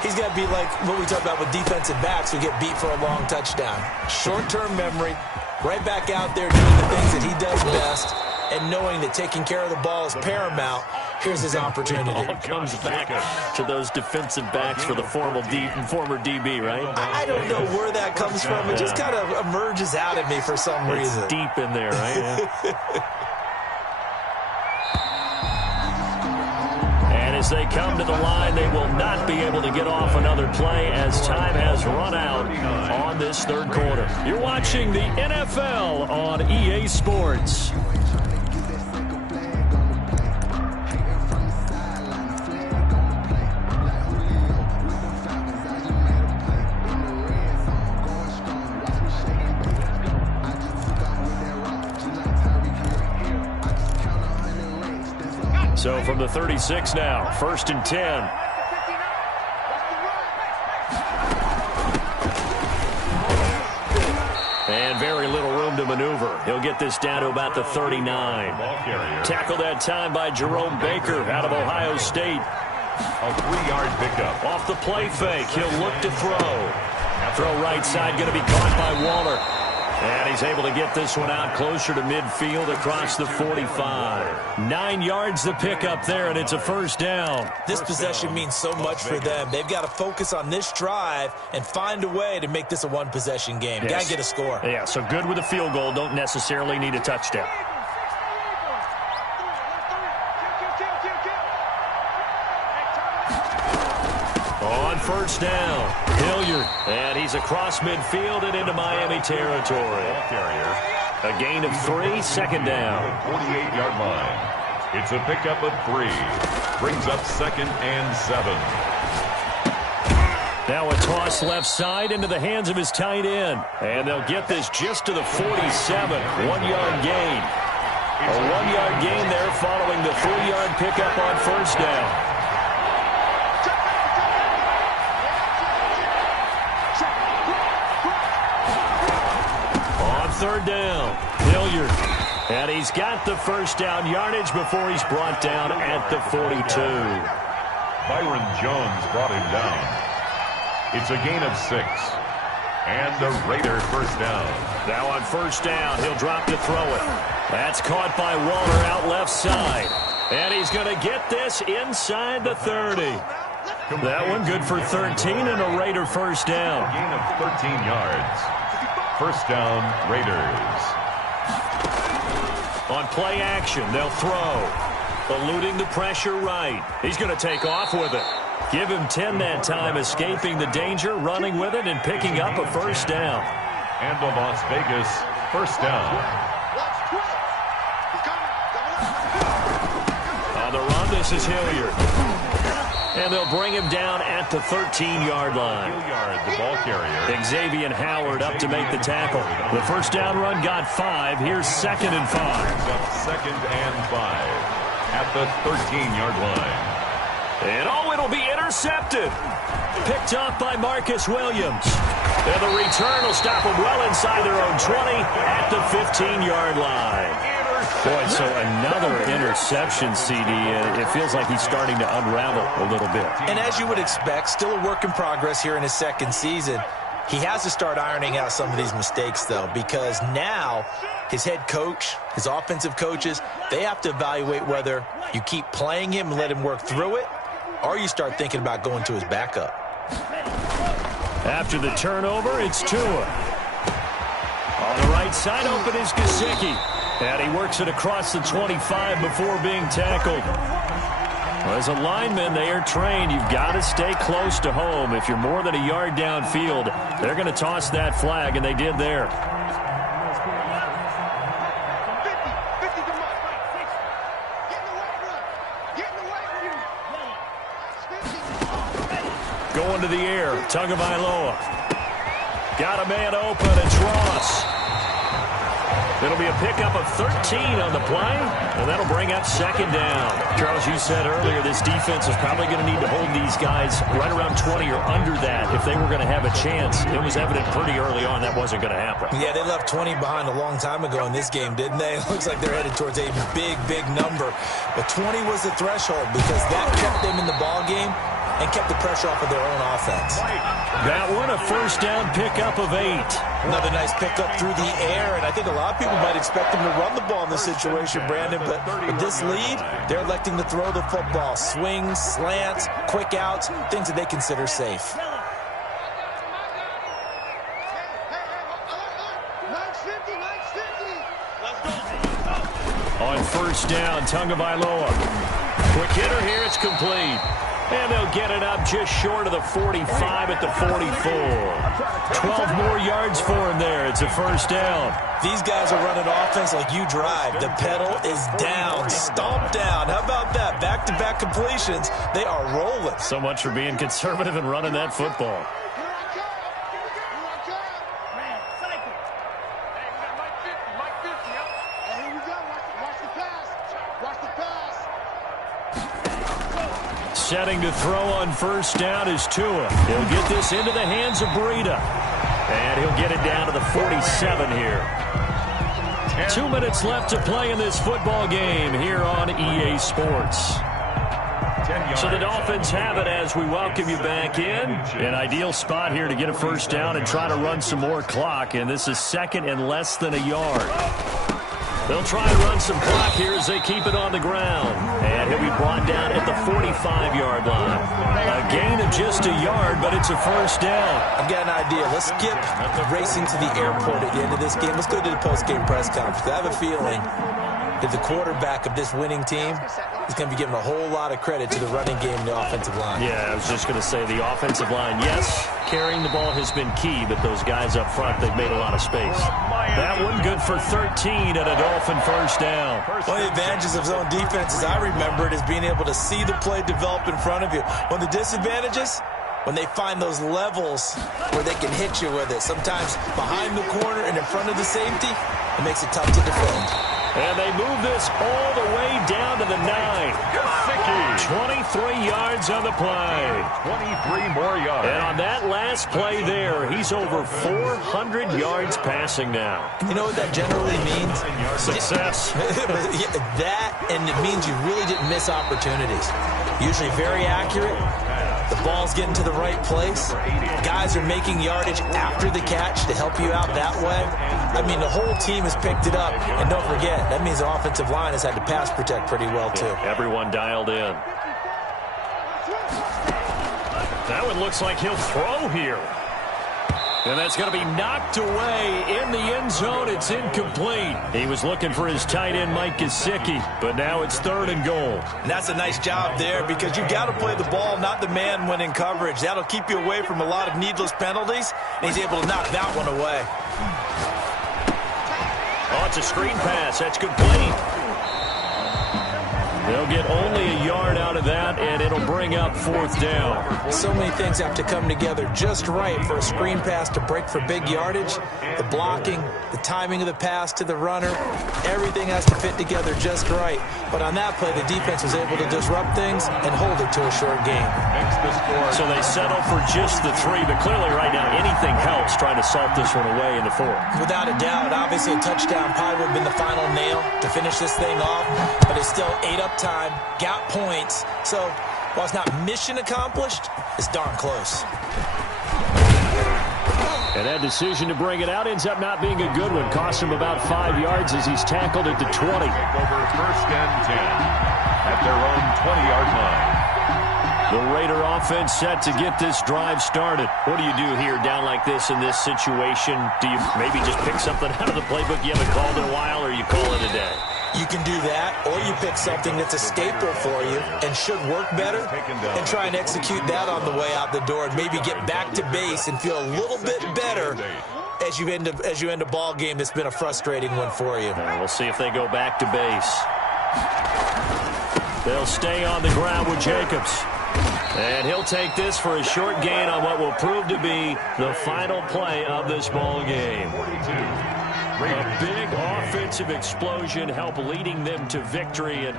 he's got to be like what we talked about with defensive backs who get beat for a long touchdown. Short-term memory, right back out there doing the things that he does best, and knowing that taking care of the ball is paramount. Here's his opportunity. It all comes back to those defensive backs for the former DB, right? I don't know where that comes from. It just kind of emerges out at me for some reason. It's deep in there, right? Yeah. As they come to the line, they will not be able to get off another play as time has run out on this third quarter. You're watching the NFL on EA Sports. So from the 36 now, 1st and 10. And very little room to maneuver. He'll get this down to about the 39. Tackled that time by Jerome Baker out of Ohio State. A 3-yard pickup. Off the play fake, he'll look to throw. Throw right side, going to be caught by Waller. And he's able to get this one out closer to midfield across the 45. 9 yards to pick up there, and it's a first down. This possession means so much for them. They've got to focus on this drive and find a way to make this a one-possession game. Yes. Got to get a score. Yeah, so good with a field goal. Don't necessarily need a touchdown. On first down, Hilliard. And he's across midfield and into Miami territory. A gain of 3, second down. 48-yard line. It's a pickup of 3. Brings up 2nd and 7. Now a toss left side into the hands of his tight end. And they'll get this just to the 47. 1-yard gain. A 1-yard gain there following the 3-yard pickup on first down. On third down, Hilliard. And he's got the first down yardage before he's brought down at the 42. Byron Jones brought him down. It's a gain of 6. And the Raider first down. Now on first down, he'll drop to throw it. That's caught by Waller out left side. And he's going to get this inside the 30. That one good for 13 and a Raider first down. A gain of 13 yards. First down, Raiders. On play action, they'll throw. Eluding the pressure right. He's going to take off with it. Give him 10 that time, escaping the danger, running with it, and picking up a first down. And the Las Vegas first down. On the run, this is Hilliard. And they'll bring him down at the 13-yard line. Hilliard, the ball carrier. Xavier Howard up to make the tackle. The first down run got 5. Here's 2nd and 5. Second and 5 at the 13-yard line. And it'll be intercepted. Picked off by Marcus Williams. And the return will stop them well inside their own 20 at the 15-yard line. Boy, so another interception, CD. It feels like he's starting to unravel a little bit. And as you would expect, still a work in progress here in his second season. He has to start ironing out some of these mistakes, though, because now his head coach, his offensive coaches, they have to evaluate whether you keep playing him and let him work through it, or you start thinking about going to his backup. After the turnover, it's Tua. On the right side, open is Gesicki. And he works it across the 25 before being tackled. Well, as a lineman, they are trained. You've got to stay close to home. If you're more than a yard downfield, they're going to toss that flag, and they did there. Going to the air, Tagovailoa. Got a man open, it's Ross. It'll be a pickup of 13 on the play, and that'll bring up second down. Charles, you said earlier this defense is probably going to need to hold these guys right around 20 or under that if they were going to have a chance. It was evident pretty early on that wasn't going to happen. Yeah, they left 20 behind a long time ago in this game, didn't they? It looks like they're headed towards a big, big number. But 20 was the threshold because that kept them in the ball game and kept the pressure off of their own offense. That one, a first down pickup of 8. Another nice pickup through the air, and I think a lot of people might expect them to run the ball in this situation, Brandon, but with this lead, they're electing to throw the football. Swings, slants, quick outs, things that they consider safe. On first down, Tagovailoa. Quick hitter here, it's complete. And they'll get it up just short of the 45 at the 44. 12 more yards for him there. It's a first down. These guys are running offense like you drive. The pedal is down, stomp down. How about that? Back-to-back completions. They are rolling. So much for being conservative and running that football. Setting to throw on first down is Tua. He'll get this into the hands of Breida. And he'll get it down to the 47 here. 2 minutes left to play in this football game here on EA Sports. So the Dolphins have it as we welcome you back in. An ideal spot here to get a first down and try to run some more clock. And this is second and less than a yard. They'll try and run some clock here as they keep it on the ground. And he'll be brought down at the 45-yard line. A gain of just a yard, but it's a first down. I've got an idea. Let's skip racing to the airport at the end of this game. Let's go to the post-game press conference. I have a feeling that the quarterback of this winning team is going to be given a whole lot of credit to the running game and the offensive line. Yeah, I was just going to say the offensive line, yes, carrying the ball has been key, but those guys up front, they've made a lot of space. That one good for 13 and a Dolphin first down. One of the advantages of zone defense, as I remember it, is being able to see the play develop in front of you. One of the disadvantages, when they find those levels where they can hit you with it. Sometimes behind the corner and in front of the safety, it makes it tough to defend. And they move this all the way down to the 9. 23 yards on the play. 23 more yards. And on that last play there, he's over 400 yards passing now. You know what that generally means? Success. That, and it means you really didn't miss opportunities. Usually very accurate. The ball's getting to the right place. Guys are making yardage after the catch to help you out that way. I mean, the whole team has picked it up. And don't forget, that means the offensive line has had to pass protect pretty well, too. Yeah, everyone dialed in. That one looks like he'll throw here. And that's going to be knocked away in the end zone. It's incomplete. He was looking for his tight end, Mike Gesicki, but now it's 3rd and goal. And that's a nice job there because you've got to play the ball, not the man when in coverage. That'll keep you away from a lot of needless penalties, and he's able to knock that one away. Oh, it's a screen pass. That's complete. They'll get only a yard out of that, and it'll bring up 4th down. So many things have to come together just right for a screen pass to break for big yardage. The blocking, the timing of the pass to the runner, everything has to fit together just right. But on that play, the defense was able to disrupt things and hold it to a short game. So they settle for just the 3, but clearly right now anything helps trying to salt this one away in the 4th. Without a doubt, obviously a touchdown probably would have been the final nail to finish this thing off, but it's still 8 up time, got points. So while it's not mission accomplished, it's darn close. And that decision to bring it out ends up not being a good one. Cost him about 5 yards as he's tackled at the 20. Take over 1st and 10 at their own 20-yard line. The Raider offense set to get this drive started. What do you do here down like this in this situation? Do you maybe just pick something out of the playbook you haven't called in a while, or you call it a day? You can do that, or you pick something that's a staple for you and should work better and try and execute that on the way out the door and maybe get back to base and feel a little bit better as you end a ball game that's been a frustrating one for you. We'll see if they go back to base. They'll stay on the ground with Jacobs. And he'll take this for a short gain on what will prove to be the final play of this ball game. A big offensive explosion help leading them to victory. And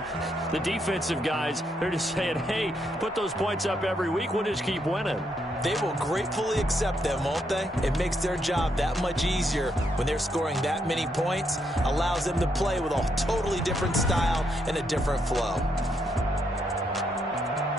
the defensive guys, they're just saying, hey, put those points up every week. We'll just keep winning. They will gratefully accept them, won't they? It makes their job that much easier when they're scoring that many points. Allows them to play with a totally different style and a different flow.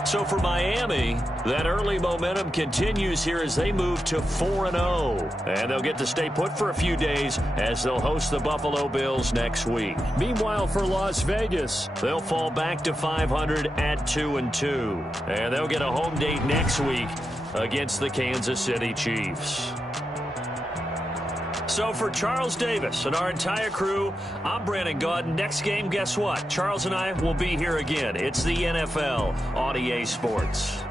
So for Miami, that early momentum continues here as they move to 4-0. And they'll get to stay put for a few days as they'll host the Buffalo Bills next week. Meanwhile, for Las Vegas, they'll fall back to 500 at 2-2. And they'll get a home date next week against the Kansas City Chiefs. So for Charles Davis and our entire crew, I'm Brandon Gaudin. Next game, guess what? Charles and I will be here again. It's the NFL on EA Sports.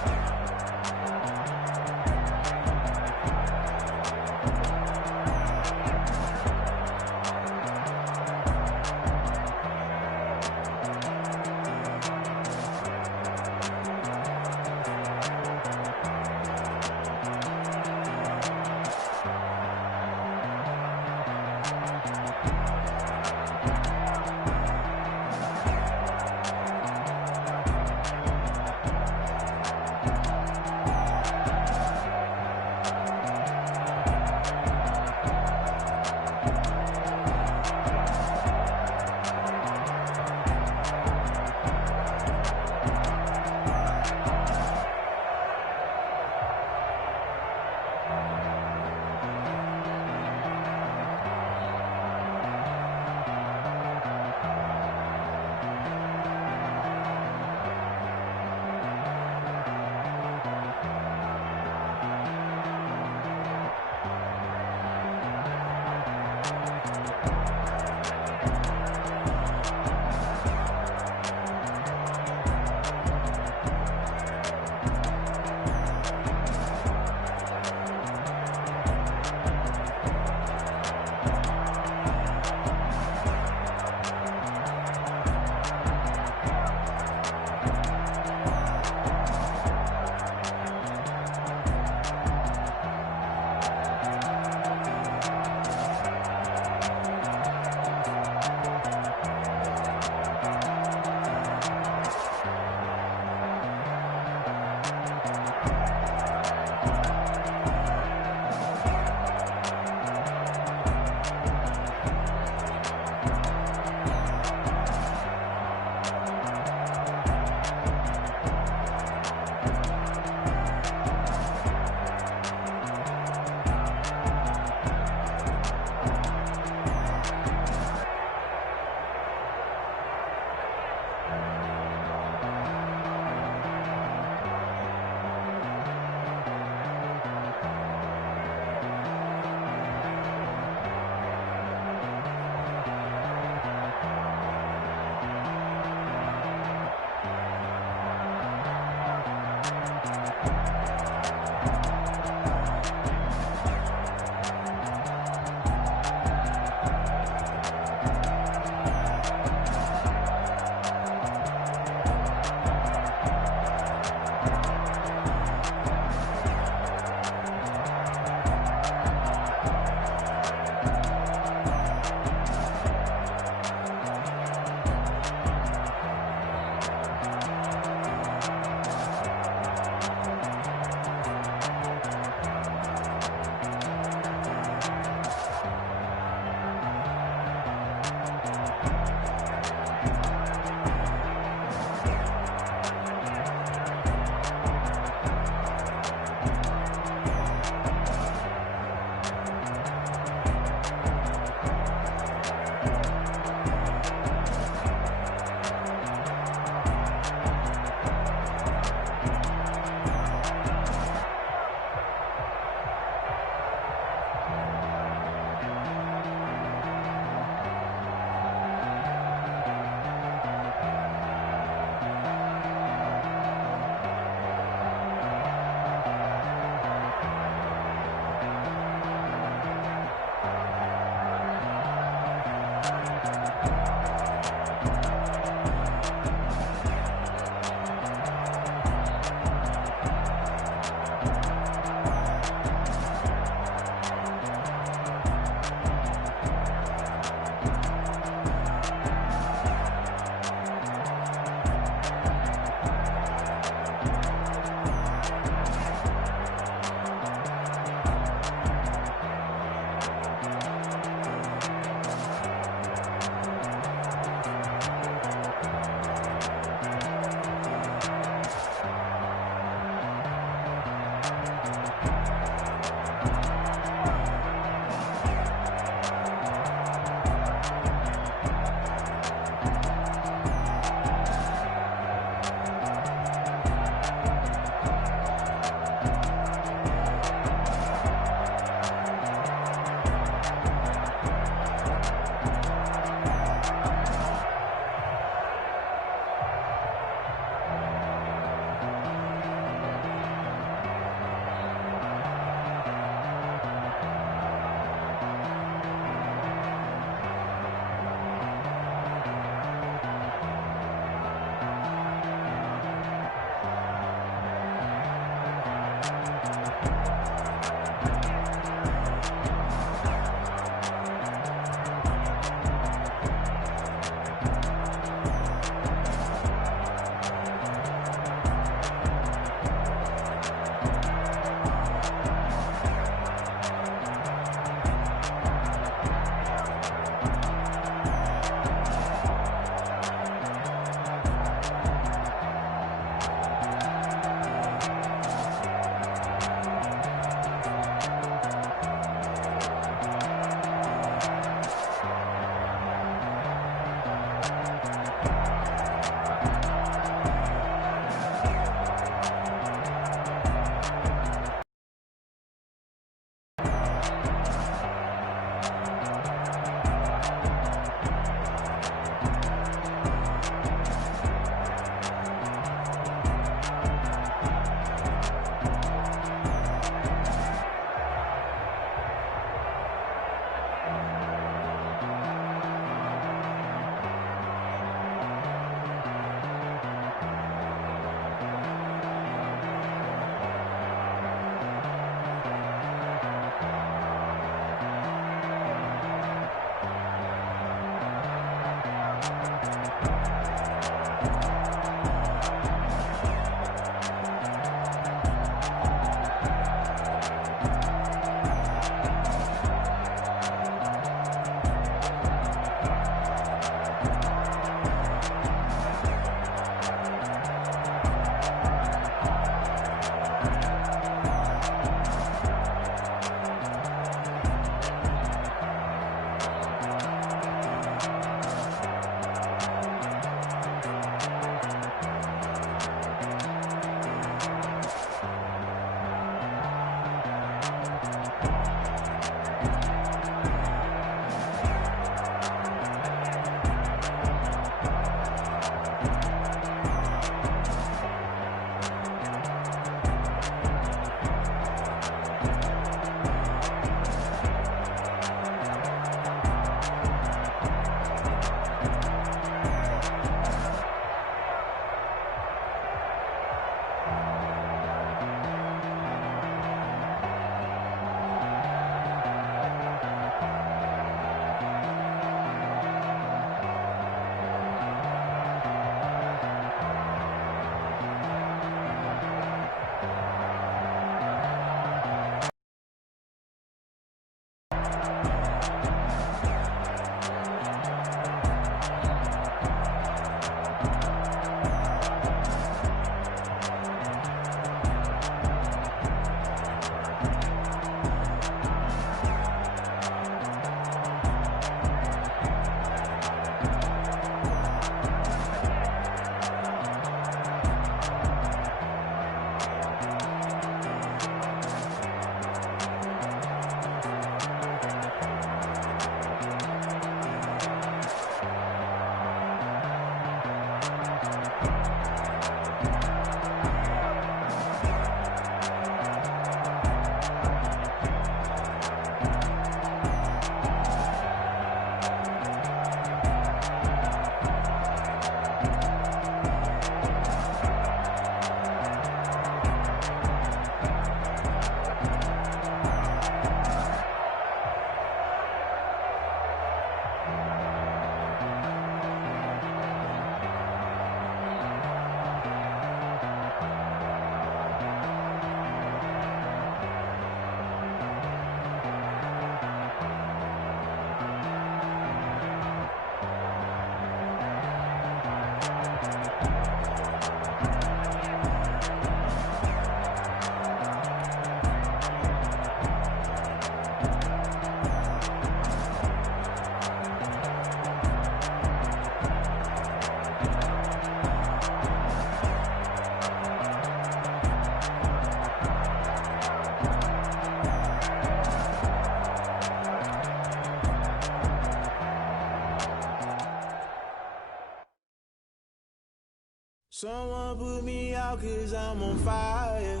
Someone put me out 'cause I'm on fire.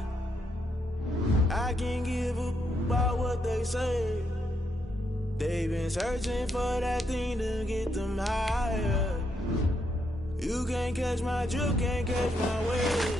I can't give up about what they say. They've been searching for that thing to get them higher. You can't catch my drift, can't catch my wave.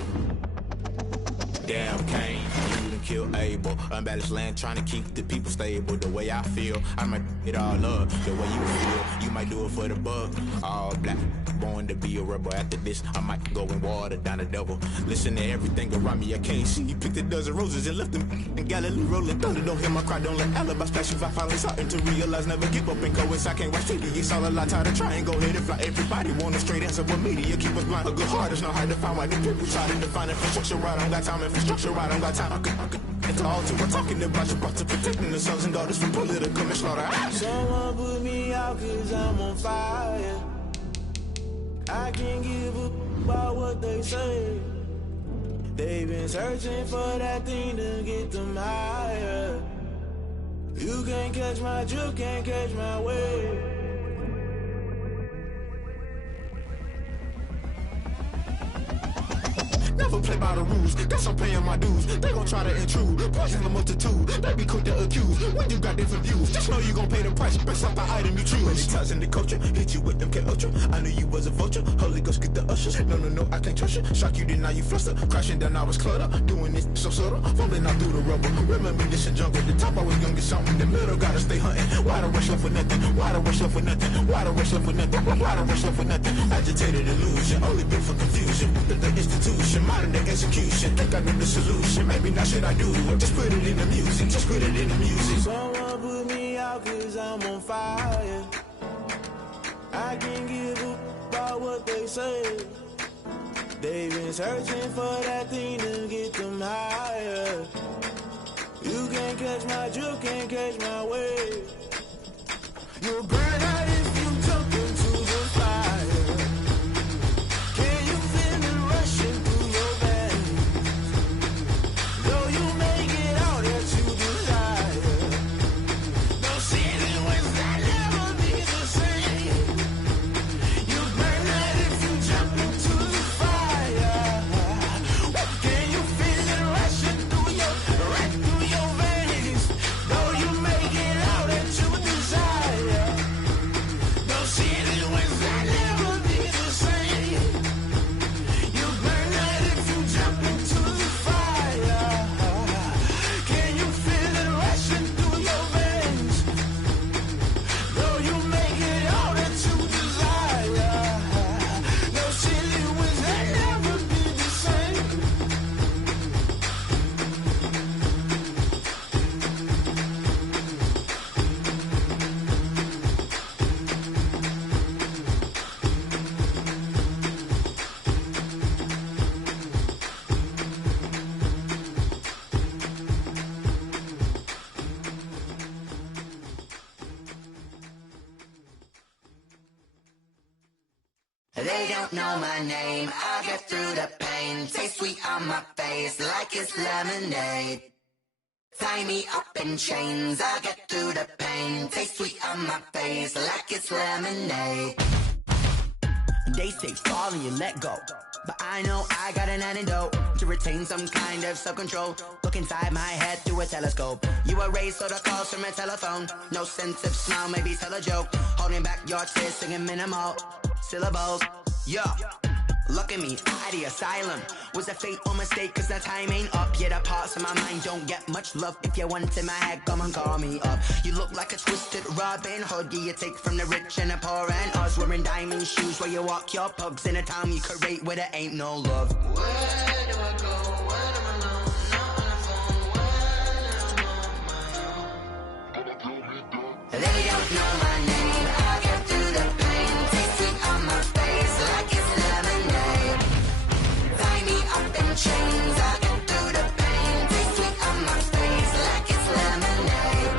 Damn Kane, you done killed Abel. Unbalanced land, trying to keep the people stable. The way I feel, I might it all up. The way you feel, you might do it for the buck. All black, born to be a rebel. After this, I might go and water down the devil. Listen to everything around me, I can't see. Picked a dozen roses and left them in Galilee rolling thunder. Don't hear my cry, don't let alibi splash. If I finally starting to realize, never give up and coincide. Can't watch TV, it's all a lot. Tired of trying, go ahead and fly. Everybody want a straight answer, but media keep us blind. A good heart is not hard to find. Why the people try to define infrastructure right? I don't got time, infrastructure right, I don't got time. I could it's all to we're talking about you brought to protecting the sons and daughters from political manslaughter. Someone put me out 'cause I'm on fire. I can't give up about what they say. They've been searching for that thing to get them higher. You can't catch my drift, can't catch my wave. Never play by the rules. Guess I'm paying my dues. They gon' try to intrude. Poison the multitude. They be quick to accuse. When you got different views, just know you gon' pay the price based off the item you choose. Many times in the culture, hit you with them K-Ultra. I knew you was a vulture. Holy Ghost get the ushers. No, I can't trust you. Shock you, then now you fluster. Crashing down, I was cluttered. Doing this so subtle. Fumbling out through the rubble. Remember this in jungle. The top I was young and something. The middle gotta stay hunting. Why the rush up for nothing? Why the rush up for nothing? Why the rush up for nothing? Why the rush up for nothing? Agitated illusion. Only built for confusion. The institution. Modern day execution. Think I know the solution. Maybe not shit I do. Just put it in the music. Just put it in the music. Someone put me out cause I'm on fire. I can't give up about what they say. They've been searching for that thing to get them higher. You can't catch my drift, can't catch my wave. You'll burn out if you jump into the fire. Can you feel it rushing through your veins? Though you make it out that you desire. No ceiling was that never be the same. You burn out if you jump into the fire. Can you feel it rushing through your veins? Though you make it out that you desire. No ceiling was that never be the same. You burn out if you jump into the fire. Can you feel it rushing through your veins? Though you make it all that you desire. No ceiling was that never be the same. They don't know my name, I get through the pain. Taste sweet on my face like it's lemonade. Tie me up in chains, I get through the pain. Taste sweet on my face like it's lemonade. They say fall and you let go, but I know I got an antidote to retain some kind of self-control. Look inside my head through a telescope. You erase all the calls from a telephone. No sense of smile, maybe tell a joke. Holding back your tears, singing minimal syllables. Yeah, look at me, out of the asylum. Was a fate or mistake, cause the time ain't up. Yeah, the parts of my mind don't get much love. If you want in my head, come and call me up. You look like a twisted Robin Hood. Yeah, you take from the rich and the poor and us. Wearing diamond shoes where you walk your pugs. In a town you create where there ain't no love. Where do I go? When I'm alone? Not on the phone. When I'm on my own. They don't know my name. I get through the pain. Taste sweet on my face like it's lemonade. Tie me up in chains. I get through the pain. Taste sweet on my face like it's lemonade.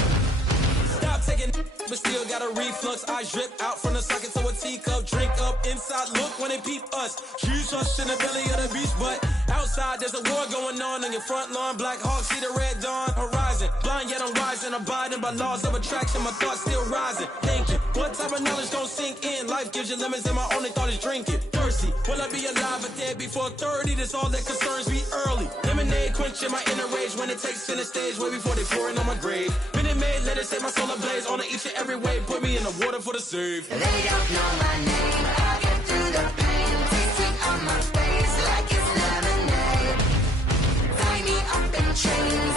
Stop taking but still got a reflux. Eyes drip out from the socket to a teacup. Drink up inside, look when they peep us. Jesus in the belly of the beast, but outside there's a war going on your front lawn. Black Hawk, see the red dawn horizon. Blind yet I'm rising, abiding by laws of attraction. My thoughts still rising, thinking what type of knowledge gon' sink in? Life gives you lemons and my only thought is drinking. Thirsty, will I be alive or dead before 30? That's all that concerns me early. Lemonade quenching my inner rage when it takes center stage way before they pour it on my grave. Minute Maid, let it set my soul ablaze on each and every way. Put me in the water for the save. They don't know my name. I get through the pain. Taste sweet on my face like it's lemonade. Tie me up in chains.